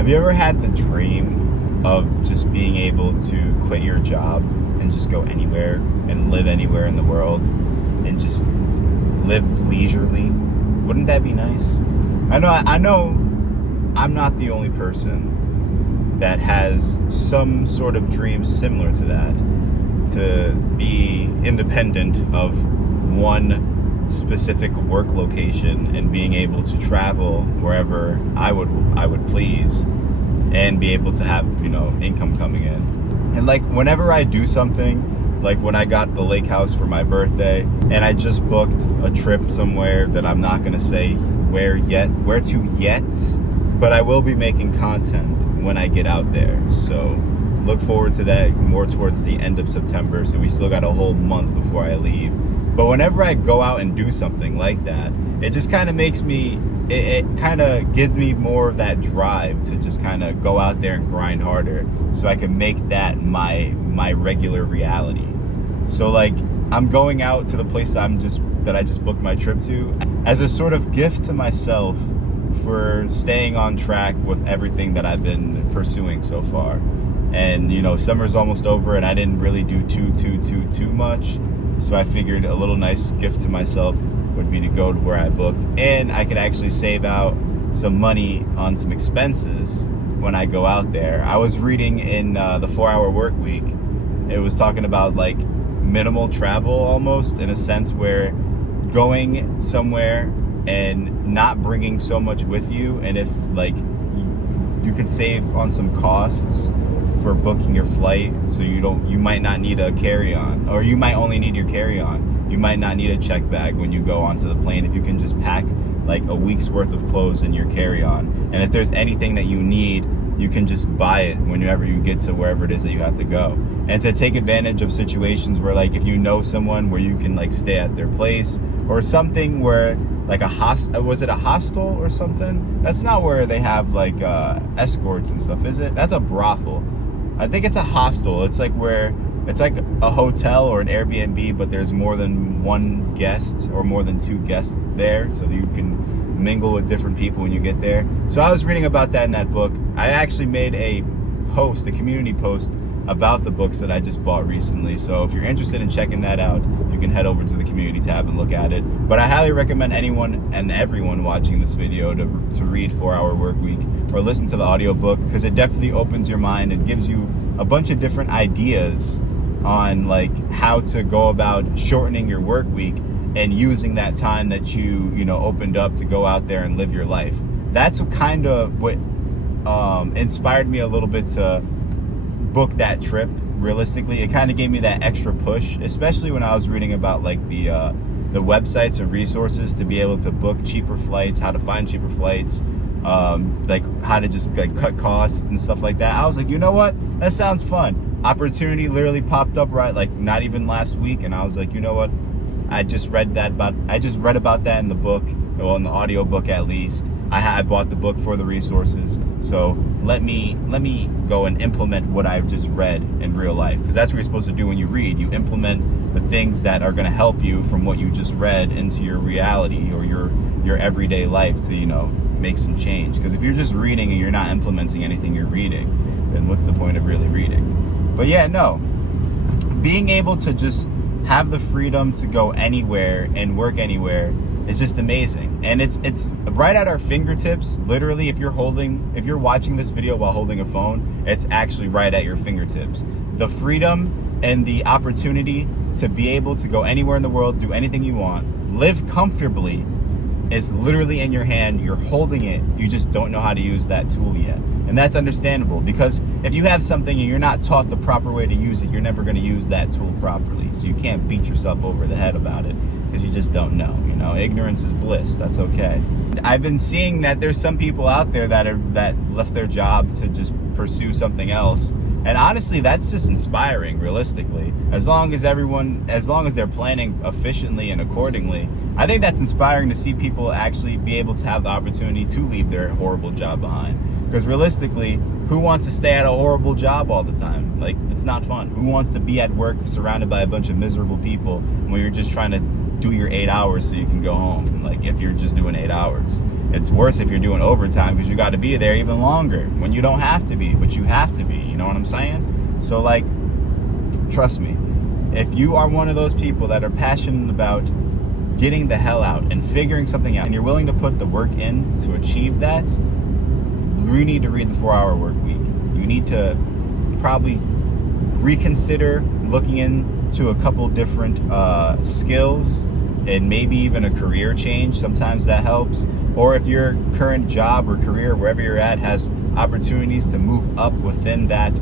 Have you ever had the dream of just being able to quit your job and just go anywhere and live anywhere in the world and just live leisurely? Wouldn't that be nice? I know I'm not the only person that has some sort of dream similar to that, to be independent of one specific work location and being able to travel wherever I would please and be able to have, income coming in. And like whenever I do something, like when I got the lake house for my birthday and I just booked a trip somewhere that I'm not going to say where to yet, but I will be making content when I get out there. So look forward to that more towards the end of September. So we still got a whole month before I leave. But whenever I go out and do something like that, it just kind of makes me, it kind of gives me more of that drive to just kind of go out there and grind harder so I can make that my regular reality. So like I'm going out to the place that I just booked my trip to as a sort of gift to myself for staying on track with everything that I've been pursuing so far. And summer's almost over and I didn't really do too much. So I figured a little nice gift to myself would be to go to where I booked, and I could actually save out some money on some expenses when I go out there. I was reading in the 4-Hour Work Week, it was talking about like minimal travel almost, in a sense where going somewhere and not bringing so much with you, and if like you could save on some costs for booking your flight, so you might not need a carry-on, or you might only need your carry-on. You might not need a check bag when you go onto the plane if you can just pack like a week's worth of clothes in your carry-on. And if there's anything that you need, you can just buy it whenever you get to wherever it is that you have to go. And to take advantage of situations where like if you know someone where you can like stay at their place, or something where like was it a hostel or something? That's not where they have like escorts and stuff, is it? That's a brothel. I think it's a hostel. It's like where it's like a hotel or an Airbnb, but there's more than one guest or more than two guests there, so that you can mingle with different people when you get there. So I was reading about that in that book. I actually made a community post about the books that I just bought recently. So if you're interested in checking that out, you can head over to the community tab and look at it. But I highly recommend anyone and everyone watching this video to read 4-Hour Work Week or listen to the audiobook, because it definitely opens your mind and gives you a bunch of different ideas on like how to go about shortening your work week and using that time that you opened up to go out there and live your life. That's kind of what inspired me a little bit to book that trip. Realistically, it kind of gave me that extra push, especially when I was reading about like the websites and resources to be able to book cheaper flights, how to find cheaper flights, like how to just like cut costs and stuff like that. I was like, you know what? That sounds fun. Opportunity literally popped up right like not even last week, and I was like, you know what? I just read about that in the book, well, in the audio book at least. I bought the book for the resources, so let me go and implement what I've just read in real life, because that's what you're supposed to do when you read. You implement the things that are going to help you from what you just read into your reality or your everyday life to make some change. Because if you're just reading and you're not implementing anything you're reading, then what's the point of really reading? But yeah, no, being able to just have the freedom to go anywhere and work anywhere is just amazing. And it's right at our fingertips. Literally, if you're watching this video while holding a phone, it's actually right at your fingertips. The freedom and the opportunity to be able to go anywhere in the world, do anything you want, live comfortably, is literally in your hand. You're holding it. You just don't know how to use that tool yet. And that's understandable, because if you have something and you're not taught the proper way to use it, you're never going to use that tool properly. So you can't beat yourself over the head about it, because you just don't know. Ignorance is bliss. That's okay. I've been seeing that there's some people out there that left their job to just pursue something else. And honestly, that's just inspiring, realistically. As long as they're planning efficiently and accordingly, I think that's inspiring to see people actually be able to have the opportunity to leave their horrible job behind. Because realistically, who wants to stay at a horrible job all the time? Like, it's not fun. Who wants to be at work surrounded by a bunch of miserable people when you're just trying to do your 8 hours so you can go home. Like if you're just doing 8 hours. It's worse if you're doing overtime because you got to be there even longer when you don't have to be, but you have to be. You know what I'm saying? So like, trust me, if you are one of those people that are passionate about getting the hell out and figuring something out, and you're willing to put the work in to achieve that, you need to read the 4-Hour Work Week. You need to probably reconsider looking into a couple different skills and maybe even a career change. Sometimes that helps. Or if your current job or career, wherever you're at, has opportunities to move up within that,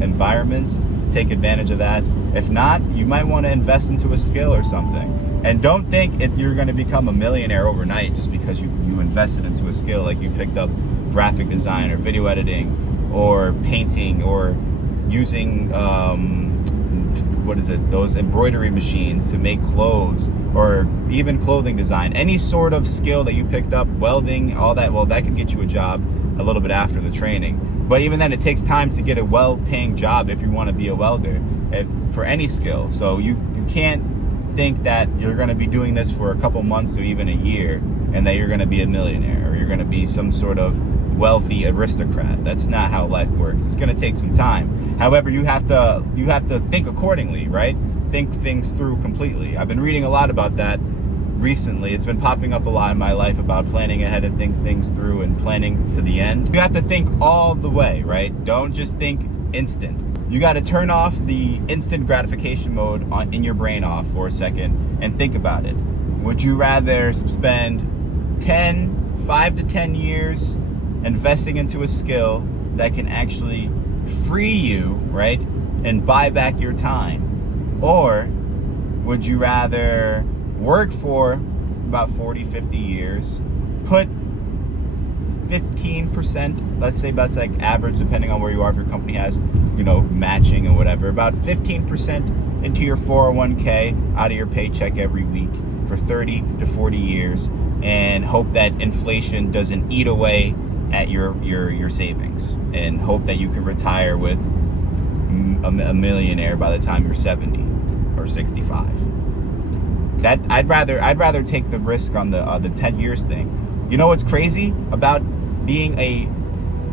environment, take advantage of that. If not, you might want to invest into a skill or something. And don't think you're going to become a millionaire overnight just because you invested into a skill, like you picked up graphic design or video editing or painting or using those embroidery machines to make clothes, or even clothing design. Any sort of skill that you picked up, welding, all that, well, that can get you a job a little bit after the training. But even then, it takes time to get a well-paying job if you want to be a welder for any skill. So you can't think that you're going to be doing this for a couple months or even a year and that you're going to be a millionaire or you're going to be some sort of wealthy aristocrat. That's not how life works. It's going to take some time. However, you have to think accordingly, right? Think things through completely. I've been reading a lot about that recently. It's been popping up a lot in my life about planning ahead and think things through and planning to the end. You have to think all the way, right? Don't just think instant. You got to turn off the instant gratification mode in your brain off for a second and think about it. Would you rather spend 5 to 10 years investing into a skill that can actually free you, right, and buy back your time? Or would you rather work for about 40, 50 years, put 15%, let's say that's like average depending on where you are, if your company has, matching and whatever, about 15% into your 401k out of your paycheck every week for 30 to 40 years, and hope that inflation doesn't eat away at your savings, and hope that you can retire with a millionaire by the time you're 70 or 65. That I'd rather take the risk on the 10 years thing. You know what's crazy about being a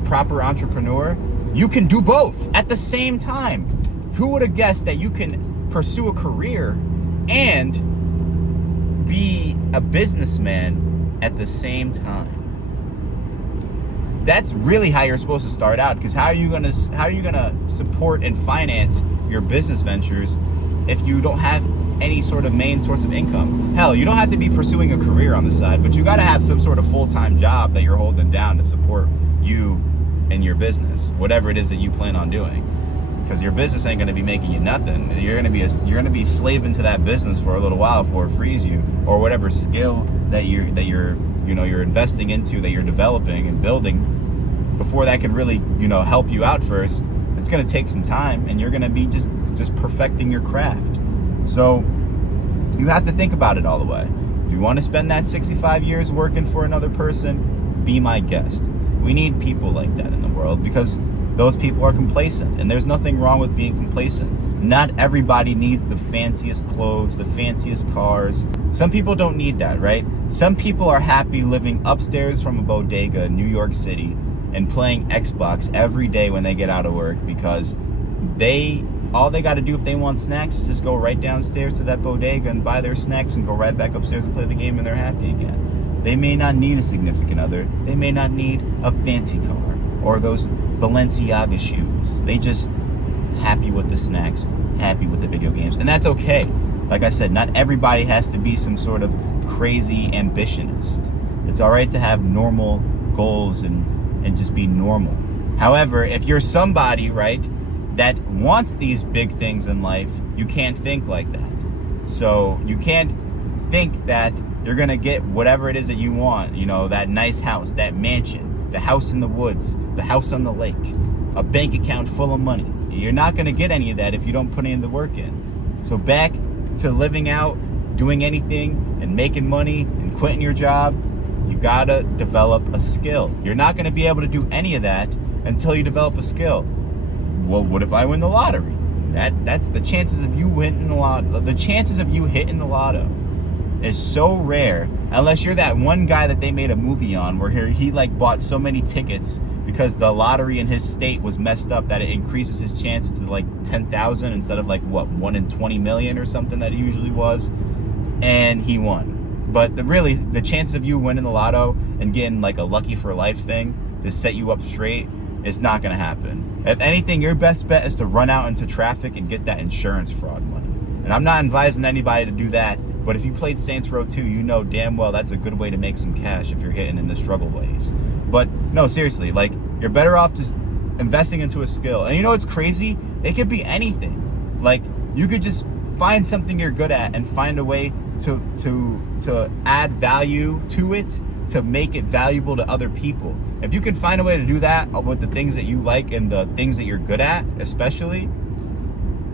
proper entrepreneur? You can do both at the same time. Who would have guessed that you can pursue a career and be a businessman at the same time? That's really how you're supposed to start out, because how are you gonna support and finance your business ventures if you don't have any sort of main source of income? Hell, you don't have to be pursuing a career on the side, but you got to have some sort of full-time job that you're holding down to support you and your business, whatever it is that you plan on doing. Because your business ain't going to be making you nothing. You're going to be slaving to that business for a little while before it frees you, or whatever skill that you're investing into, that you're developing and building, before that can really help you out first. It's going to take some time, and you're going to be just perfecting your craft. So you have to think about it all the way. You want to spend that 65 years working for another person? Be my guest. We need people like that in the world, because those people are complacent, and there's nothing wrong with being complacent. Not everybody needs the fanciest clothes, the fanciest cars. Some people don't need that, right? Some people are happy living upstairs from a bodega in New York City and playing Xbox every day when they get out of work, because all they got to do if they want snacks is just go right downstairs to that bodega and buy their snacks and go right back upstairs and play the game, and they're happy again. They may not need a significant other. They may not need a fancy car or those Balenciaga shoes. They just happy with the snacks, happy with the video games, and that's okay. Like I said, not everybody has to be some sort of crazy ambitionist. It's all right to have normal goals and just be normal. However, if you're somebody, right, that wants these big things in life, you can't think like that. So you can't think that you're gonna get whatever it is that you want, that nice house, that mansion, the house in the woods, the house on the lake, a bank account full of money. You're not gonna get any of that if you don't put any of the work in. So back to living out, doing anything and making money and quitting your job, you gotta develop a skill. You're not gonna be able to do any of that until you develop a skill. Well, what if I win the lottery? That's the chances of you hitting the lotto. The chances of you hitting the lotto is so rare, unless you're that one guy that they made a movie on where he like bought so many tickets because the lottery in his state was messed up that it increases his chance to like 10,000 instead of like what, 1 in 20 million or something that it usually was, and he won. But really, the chance of you winning the lotto and getting like a lucky for life thing to set you up straight is not going to happen. If anything, your best bet is to run out into traffic and get that insurance fraud money. And I'm not advising anybody to do that, but if you played Saints Row 2, you know damn well that's a good way to make some cash if you're hitting in the struggle ways. But no, seriously, like, you're better off just investing into a skill. And you know what's crazy? It could be anything. Like, you could just find something you're good at and find a way to add value to it, to make it valuable to other people. If you can find a way to do that with the things that you like and the things that you're good at, especially,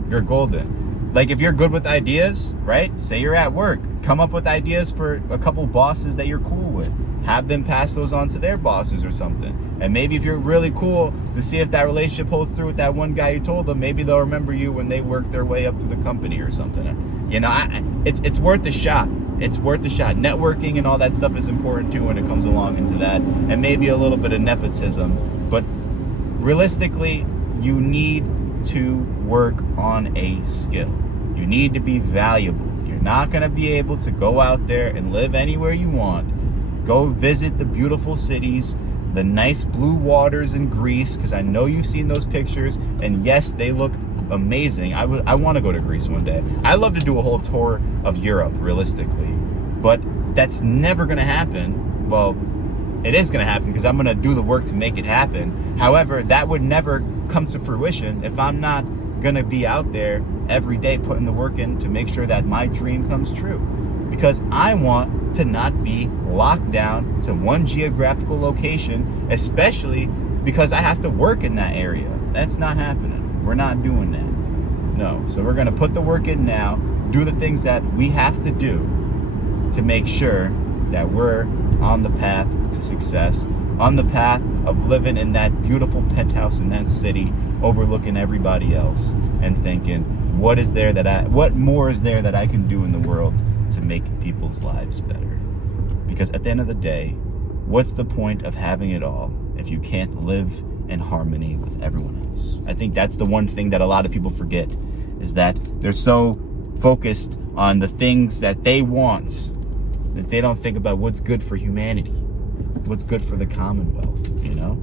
you're golden. Like, if you're good with ideas, right? Say you're at work, come up with ideas for a couple bosses that you're cool with. Have them pass those on to their bosses or something. And maybe if you're really cool, to see if that relationship holds through with that one guy you told them, maybe they'll remember you when they work their way up through the company or something. You know, it's worth a shot. It's worth a shot. Networking and all that stuff is important too when it comes along into that. And maybe a little bit of nepotism. But realistically, you need to work on a skill. You need to be valuable. You're not going to be able to go out there and live anywhere you want. Go visit the beautiful cities, the nice blue waters in Greece, because I know you've seen those pictures, and yes, they look amazing. I want to go to Greece one day. I'd love to do a whole tour of Europe, realistically, but that's never going to happen. Well, it is going to happen because I'm going to do the work to make it happen. However, that would never come to fruition if I'm not going to be out there every day putting the work in to make sure that my dream comes true. Because I want to not be locked down to one geographical location, especially because I have to work in that area. That's not happening. We're not doing that. No. So we're going to put the work in now, do the things that we have to do to make sure that we're on the path to success, on the path of living in that beautiful penthouse in that city, overlooking everybody else and thinking, what more is there that I can do in the world to make people's lives better? Because at the end of the day, what's the point of having it all if you can't live in harmony with everyone else? I think that's the one thing that a lot of people forget, is that they're so focused on the things that they want that they don't think about what's good for humanity, what's good for the Commonwealth, you know?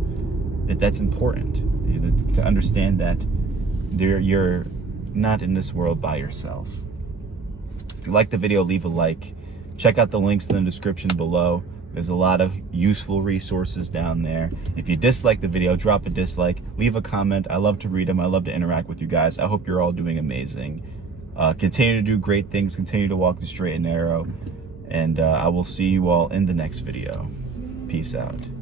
That's important, to understand that you're not in this world by yourself. If you like the video, leave a like. Check out the links in the description below. There's a lot of useful resources down there. If you dislike the video, drop a dislike, leave a comment. I love to read them. I love to interact with you guys. I hope you're all doing amazing. Continue to do great things. Continue to walk the straight and narrow. And I will see you all in the next video. Peace out.